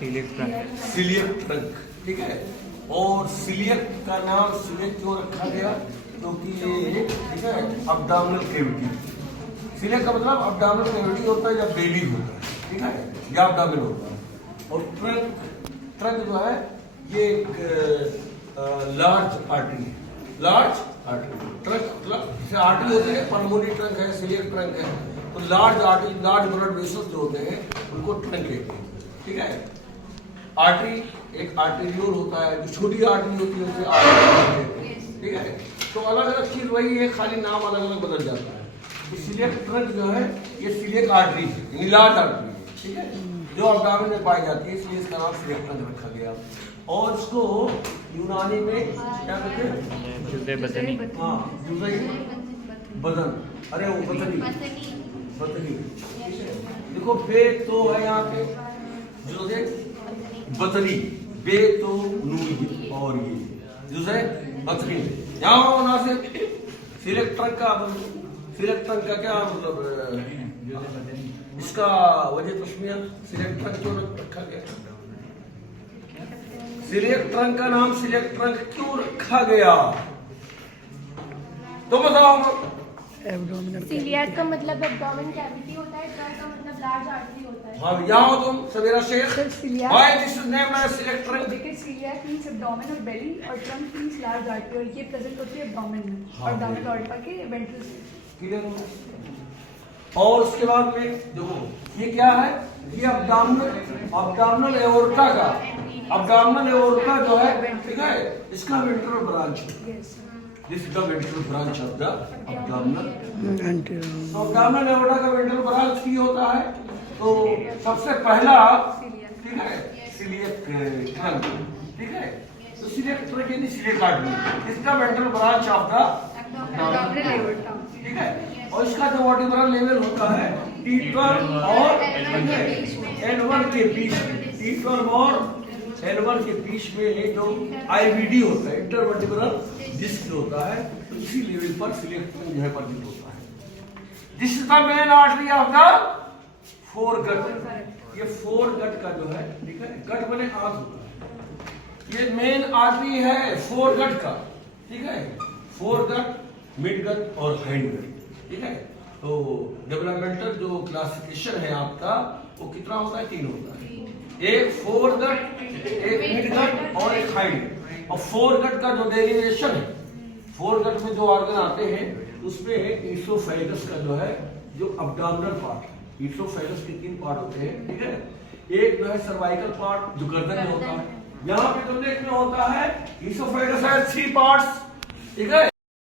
Coeliac trunk, ठीक है। और सिलियक का नाम सिलियक क्यों रखा गया, क्योंकि ये ठीक है अब्डोमिनल कैविटी, सिलियक का मतलब अब्डोमिनल कैविटी होता है या बेली होता है, ठीक है, या अब्डोमिन होता है। और ट्रंक जो है ये एक लार्ज आर्टरी है, लार्ज आर्टरी। ट्रंक मतलब आर्टरी होती है, पल्मोनरी ट्रंक है, सिलियक ट्रंक है। तो large artery, large blood vessels जो होते हैं उनको ट्रंक कहते हैं, ठीक है। आर्टरी एक आर्टेरियोल होता है, जो छोटी आर्टरी होती है उसे आर्टरी कहते हैं, ठीक है। तो अलग अलग चीज वही है, खाली नाम अलग अलग बदल जाता है। सिलियक ट्रंक जो है ये सिलियक आर्टरी है, यानी लार्ज आर्टरी है, ठीक है, जो अब्डोमेन में पाई जाती है, इसलिए इसका नाम सिलियक ट्रंक रखा गया। और इसको यूनानी में क्या कहते हैं, जुज़े बदनी। हाँ, जुज़े बदन, अरे वो बदनी, ठीक है। देखो बे तो है यहाँ पे, जुज़े बदनी, बे तो नून और ये जुज़े बदनी। यहाँ ना से सिलियक ट्रंक का क्या मतलब, इसका वजह तस्मिया सिलियक ट्रंक क्यों रखा गया, सिलियक ट्रंक का नाम सिलियक ट्रंक क्यों रखा गया, तो बताओ। सिलियक का मतलब एब्डोमेन कैविटी होता है, ट्रंक का मतलब लार्ज आर्टरी होता है। हाँ, यहाँ हो तुम Savera Sheikh. Why this is named as celiac trunk? देखिए सिलियक मींस एब्डोमेन और बेली, और ट्रंक मींस लार्ज आर्टरी, और ये प्रेजेंट होती है एब्डोमेन में, और एब्डोमेन ऑर्टा के वेंट्रल से। क्लियर हो? और उसके बाद में देखो ये क्या है, ये अब्डोमिनल एओर्टा का, अब्डोमिनल एओर्टा जो है, ठीक है, इसका वेंट्रल ब्रांच है। This is the ventral branch of the abdominal. Abdominal aorta का वेंट्रल ब्रांच की होता है। तो सबसे पहला, ठीक है, सिलियक ट्रंक, ठीक है। तो सिलियक ट्रंक यानी सिलियक आर्टरी, इसका ventral branch of the abdominal aorta, ठीक है। और इसका जो वर्टिब्रल लेवल होता है T12 और L1 के बीच में, T12 और L1 के बीच में जो IVD होता है, इंटरवर्टिब्रल डिस्क होता है, तो इसी लेवल पर सिलियक ट्रंक जो है प्रकट होता है। This is the main artery of the foregut. ये फोरगट का जो है, ठीक है, गट बने हाथ होता है, ये मेन आर्टरी है फोरगट का, ठीक है। फोरगट, मिडगट और हाइंडगट, ठीक है। तो डेवलपमेंटल जो क्लासिफिकेशन है आपका वो कितना होता है, 3 होता है, एक फोरगट, एक मिडगट और एक हाइंडगट। और फोरगट का जो डेरिवेशन है, फोरगट में जो ऑर्गन आते हैं उसमें ईसोफेगस का जो है, जो अब्डोमिनल पार्ट है, ईसोफेगस के 3 पार्ट होते हैं, ठीक है। एक जो है सर्वाइकल पार्ट जो गर्दन में होता है, यहाँ पे जो नेक में होता है ईसोफेगस है 3 पार्ट्स, ठीक है।